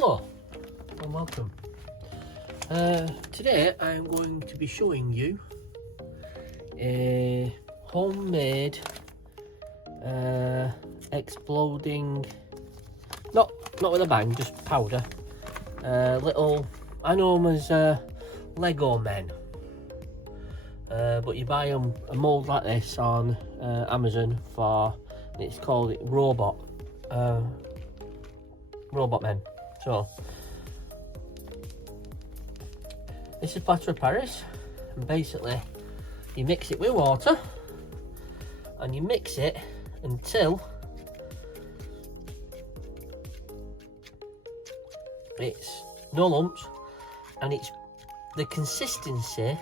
Hello and welcome. Today I'm going to be showing you a homemade exploding, not with a bang, just powder, little, I know them as Lego men, but you buy them a mould like this on Amazon for, it's called robot men. So this is plaster of Paris, and basically you mix it with water and you mix it until it's no lumps, and it's the consistency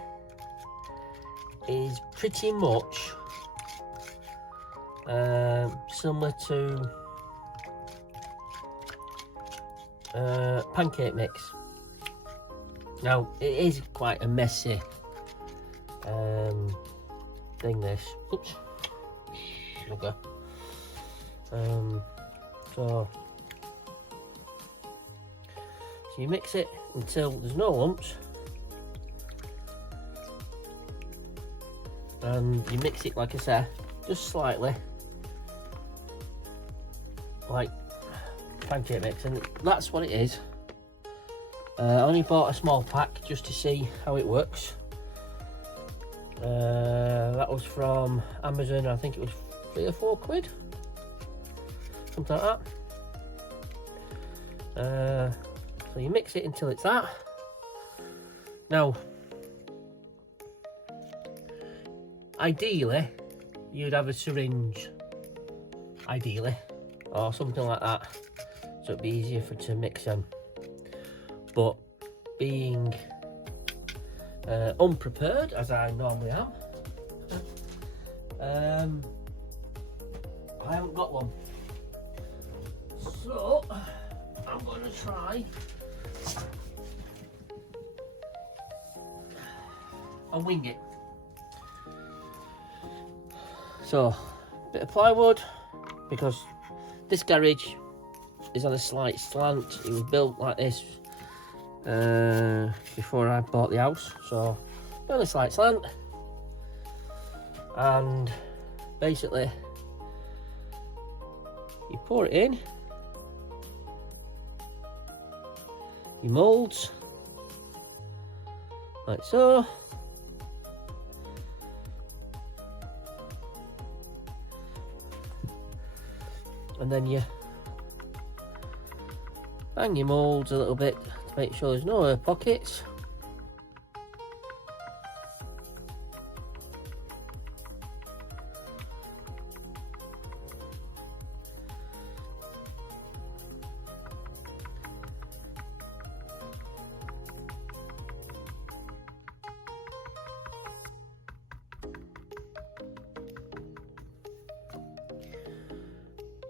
is pretty much similar to pancake mix. Now it is quite a messy thing, this. Oops, sugar. So you mix it until there's no lumps, and you mix it, like I said, just slightly like pancake mix, and that's what it is. I only bought a small pack just to see how it works. That was from Amazon. I think it was £3 or £4, something like that. So you mix it until it's that. Now, ideally, you'd have a syringe, ideally, or something like that, so it'd be easier to mix them. But being unprepared, as I normally am, I haven't got one. So I'm going to try and wing it. So, bit of plywood, because this garage is on a slight slant. It was built like this before I bought the house, so on a slight slant, and basically you pour it in your moulds like so, and then you bang your moulds a little bit to make sure there's no air pockets.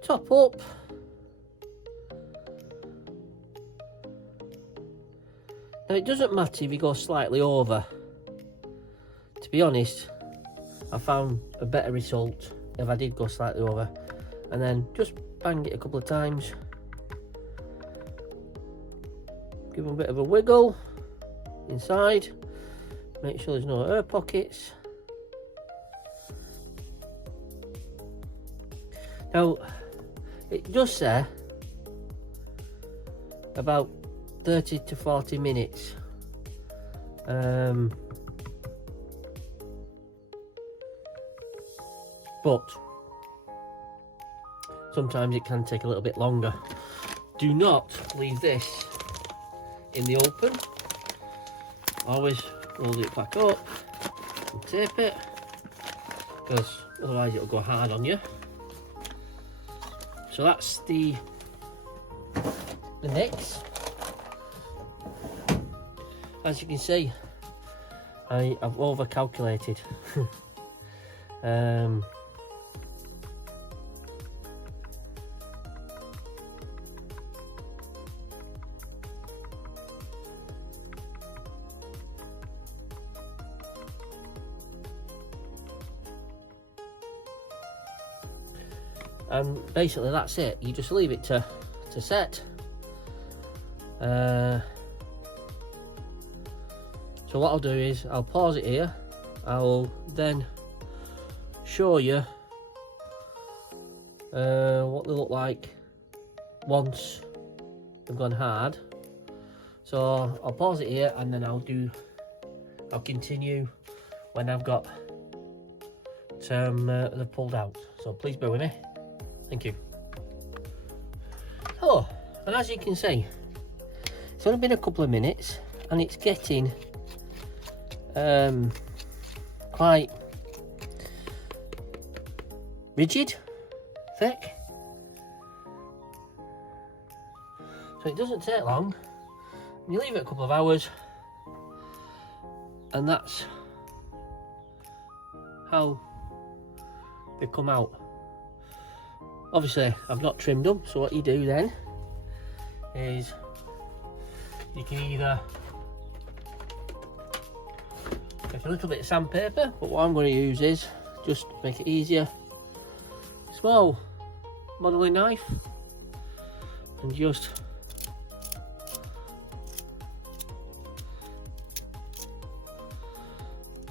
Top up. Now it doesn't matter if you go slightly over. To be honest, I found a better result if I did go slightly over. And then just bang it a couple of times. Give them a bit of a wiggle inside. Make sure there's no air pockets. Now, it does say about 30 to 40 minutes. But sometimes it can take a little bit longer. Do not leave this in the open. Always roll it back up and tape it, because otherwise it'll go hard on you. So that's the mix. As you can see, I've over calculated. And basically that's it. You just leave it to set, So what I'll do is I'll pause it here. I'll then show you what they look like once they've gone hard. So I'll pause it here and then I'll continue when I've got they've pulled out. So please bear with me. Thank you. Hello, and as you can see, it's only been a couple of minutes and it's getting quite rigid, thick. So it doesn't take long. You leave it a couple of hours and that's how they come out. Obviously I've not trimmed them, so what you do then is you can either take a little bit of sandpaper, but what I'm going to use is, just to make it easier, small modelling knife, and just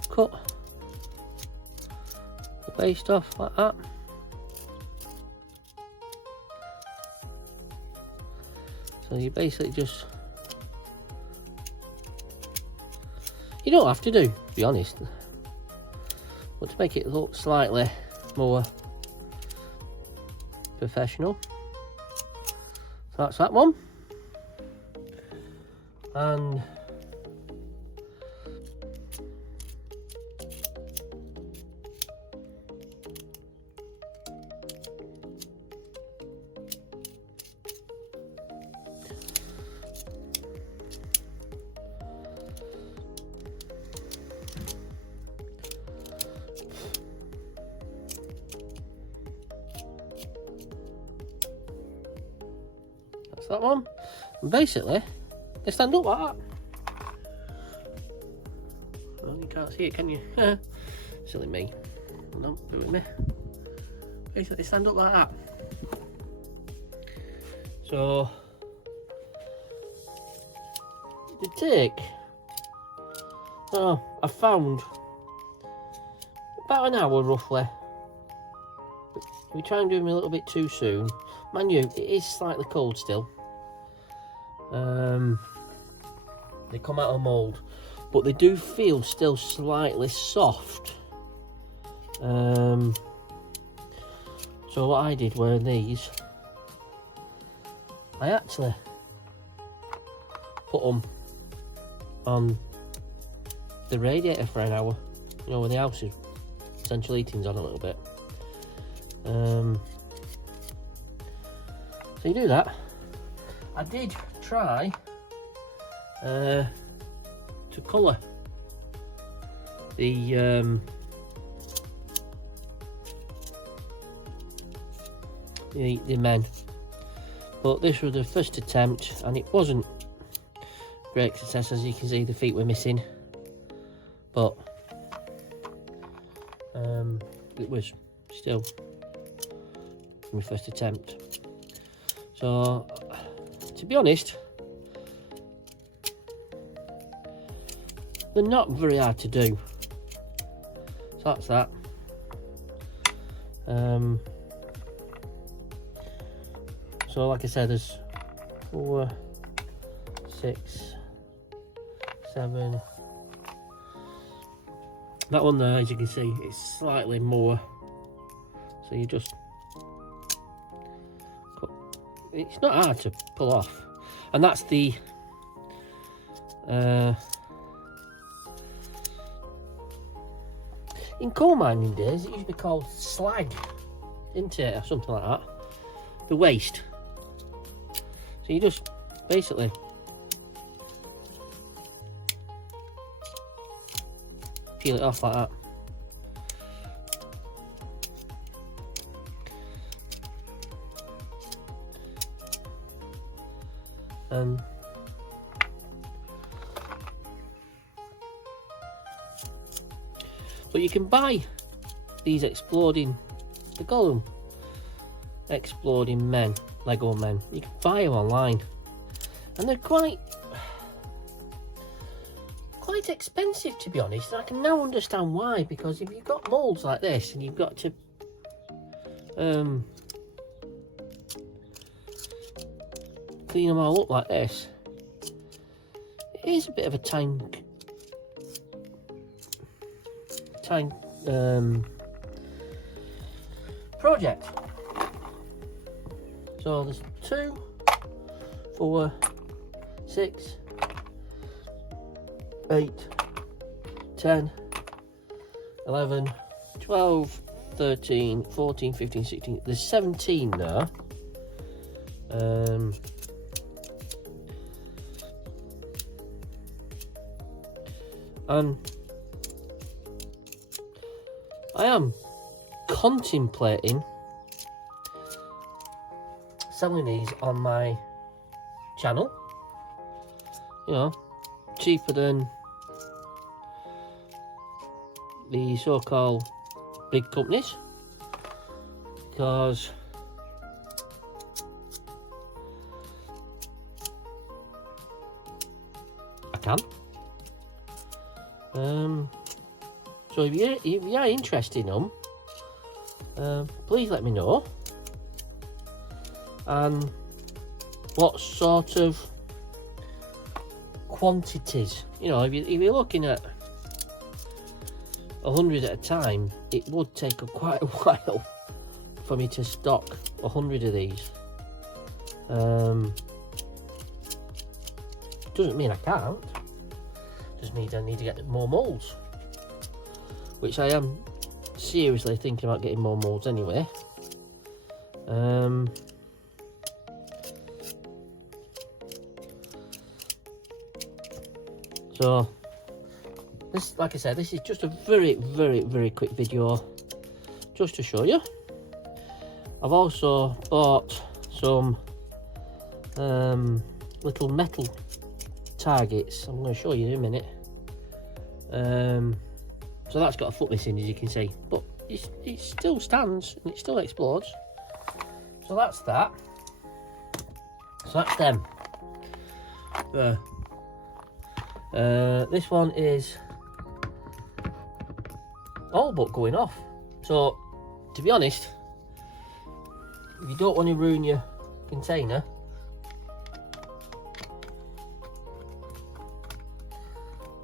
cut the paste off like that. So you basically just, you don't have to do, to be honest, but to make it look slightly more professional. So that's that one. And that's that one. And basically, they stand up like that. Well, you can't see it, can you? Silly me. No, bear with me. Basically, they stand up like that. So they take, I found about an hour roughly. We try and do them a little bit too soon. Mind you, it is slightly cold still. They come out of mould, but they do feel still slightly soft. So what I did were these, I actually put them on the radiator for an hour, you know, when the house is central heating's on a little bit. So you do that. I did try to colour the men, but this was the first attempt and it wasn't great success. As you can see, the feet were missing, but it was still my first attempt. So to be honest, they're not very hard to do. So that's that. So like I said, there's 4, 6, 7. That one there, as you can see, it's slightly more. So you just cut. It's not hard to pull off, and that's the in coal mining days it used to be called slag, isn't it, or something like that, the waste. So you just basically peel it off like that. But you can buy these exploding, they call them exploding men, Lego men. You can buy them online, and they're quite expensive, to be honest. And I can now understand why, because if you've got moulds like this and you've got to clean them all up like this, it is a bit of a time project. So there's 2, 4, 6, 8, 10, 11, 12, 13, 14, 15, 16. There's 17 there. And I am contemplating selling these on my channel, you know, cheaper than the so-called big companies, because I can. So if you are interested in them, please let me know, and what sort of quantities. You know, if you're looking at 100 at a time, it would take quite a while for me to stock 100 of these. Doesn't mean I can't. Just means I need to get more moulds, which I am seriously thinking about getting more moulds anyway. So this, like I said, this is just a very quick video just to show you. I've also bought some little metal targets. I'm going to show you in a minute. So that's got a foot missing, as you can see, but it still stands and it still explodes. So that's that. So that's them. This one is all but going off. So to be honest, if you don't want to ruin your container,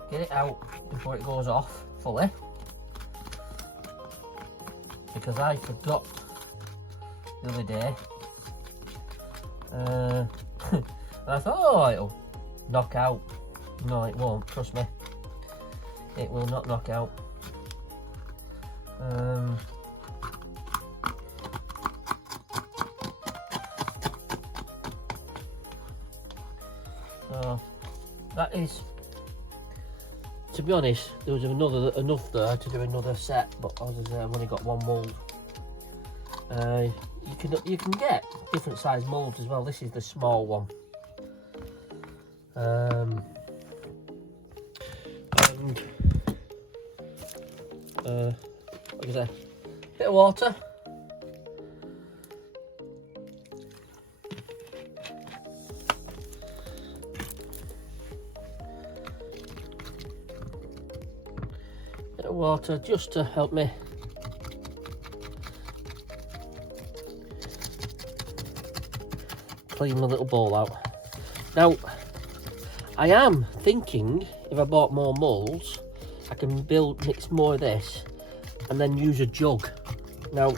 get it out before it goes off fully, because I forgot the other day, and I thought, oh, it'll knock out. No, it won't, trust me, it will not knock out. So that is, to be honest, there was enough there to do another set, but as I say, I've only got one mould. You can get different size moulds as well. This is the small one. And like I say, bit of water. Bit of water just to help me clean my little bowl out. Now, I am thinking if I bought more moulds, I can mix more of this and then use a jug. Now,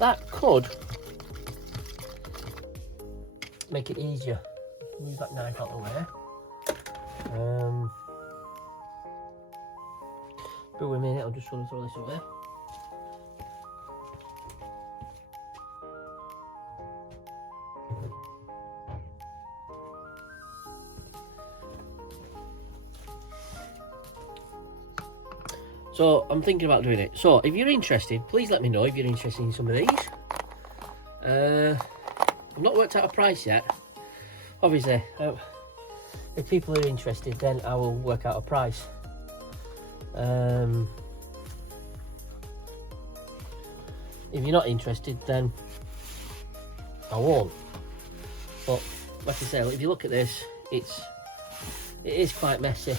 that could make it easier. Move that knife out of the way. Bear with me a minute, I'm just going to throw this away. So I'm thinking about doing it. So if you're interested, please let me know if you're interested in some of these. I've not worked out a price yet. Obviously, if people are interested, then I will work out a price. If you're not interested, then I won't. But like I say, if you look at this, it is quite messy.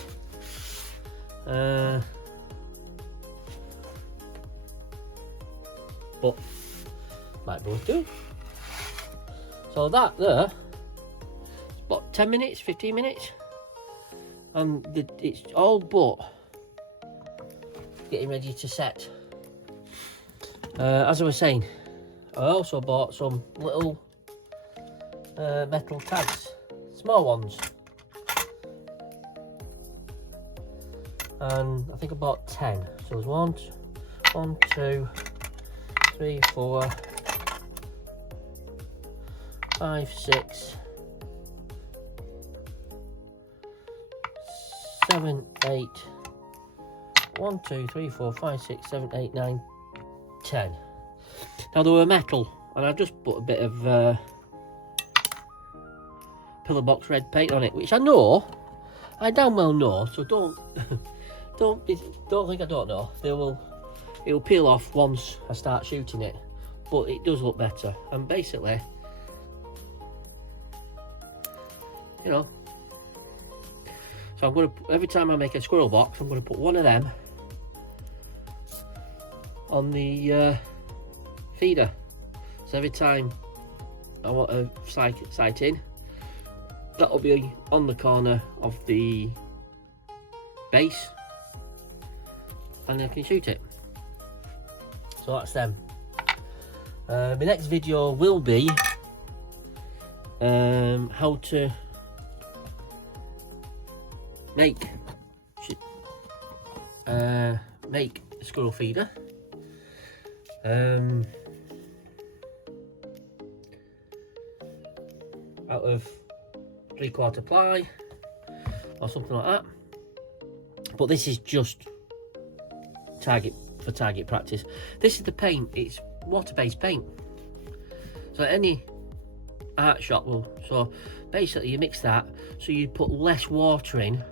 But might both do. So that there, what, 10 minutes, 15 minutes, and it's all but getting ready to set. As I was saying, I also bought some little metal tags, small ones, and I think I bought 10. So there's 1, 2, 3, 4, 5, 6, 7, 8. 1, 2, 3, 4, 5, 6, 7, 8, 9, 10. Now they were metal, and I've just put a bit of pillar box red paint on it, which I damn well know. So don't think I don't know. It'll peel off once I start shooting it, but it does look better. And basically, you know, so I'm gonna, every time I make a squirrel box, I'm gonna put one of them on the feeder. So every time I want a sight in, that'll be on the corner of the base, and I can shoot it. So that's them. My next video will be how to make a squirrel feeder. Out of 3/4 ply or something like that. But this is just target practice. This is the paint, it's water-based paint. So any art shop will, so basically you mix that, so you put less water in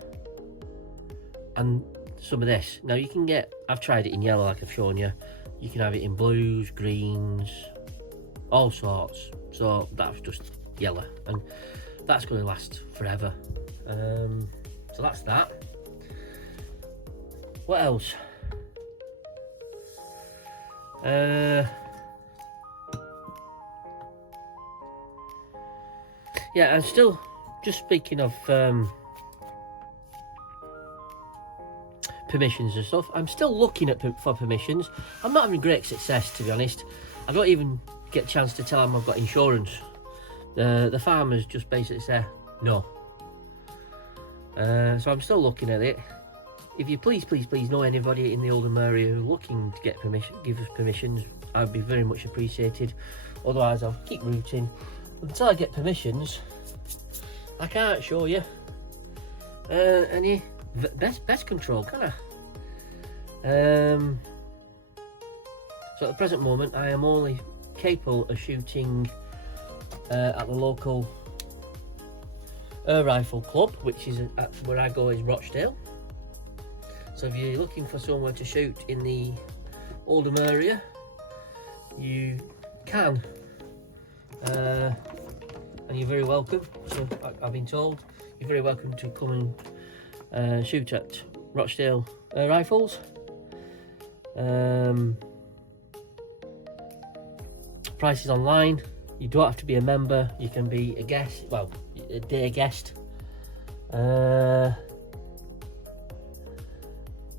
and some of this. Now you can get, I've tried it in yellow like I've shown you. You can have it in blues, greens, all sorts. So that's just yellow, and that's going to last forever. So that's that. What else? Yeah, and still, just speaking of permissions and stuff, I'm still looking for permissions. I'm not having great success, to be honest. I don't even get a chance to tell them I've got insurance. The farmers just basically say no. So I'm still looking at it. If you please know anybody in the Oldham area who's looking to get permission, give us permissions, I'd be very much appreciated. Otherwise I'll keep rooting until I get permissions. I can't show you any best control, can I? So at the present moment I am only capable of shooting at the local air rifle club, which is where I go, is Rochdale. So if you're looking for somewhere to shoot in the Oldham area, you can, and you're very welcome. So I've been told you're very welcome to come and shoot at Rochdale Air Rifles. Price is online. You don't have to be a member. You can be a guest, well, a day guest.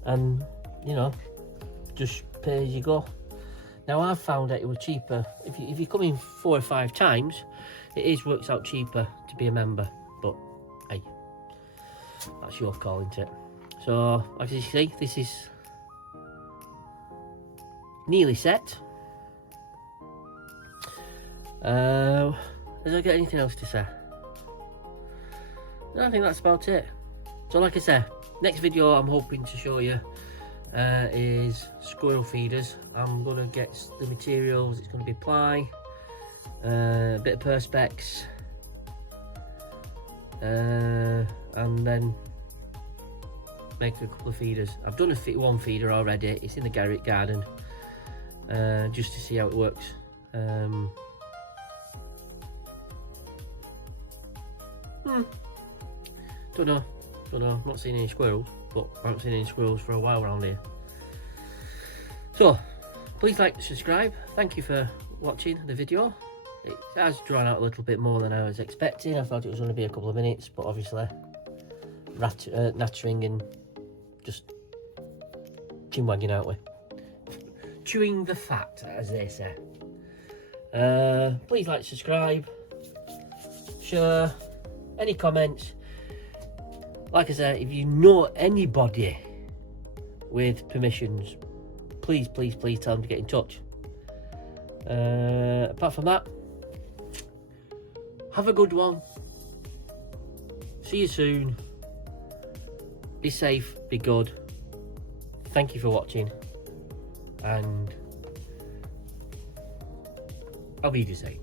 And you know, just pay as you go. Now I've found that it was cheaper if you come in 4 or 5 times. Works out cheaper to be a member, but hey, that's your call, isn't it? So as you see, this is nearly set. Did I get anything else to say? No, I think that's about it. So like I said, next video I'm hoping to show you is squirrel feeders. I'm going to get the materials. It's going to be ply, a bit of perspex, and then make a couple of feeders. I've done one feeder already. It's in the garret garden, just to see how it works. Don't know. I'm not seeing any squirrels, but I haven't seen any squirrels for a while around here. So, please like, subscribe. Thank you for watching the video. It has drawn out a little bit more than I was expecting. I thought it was going to be a couple of minutes, but obviously nattering and just chin-wagging, aren't we? Chewing the fat, as they say. Please like, subscribe, share, any comments. Like I said, if you know anybody with permissions, please tell them to get in touch. Apart from that, have a good one. See you soon. Be safe, be good. Thank you for watching, and I'll be the same.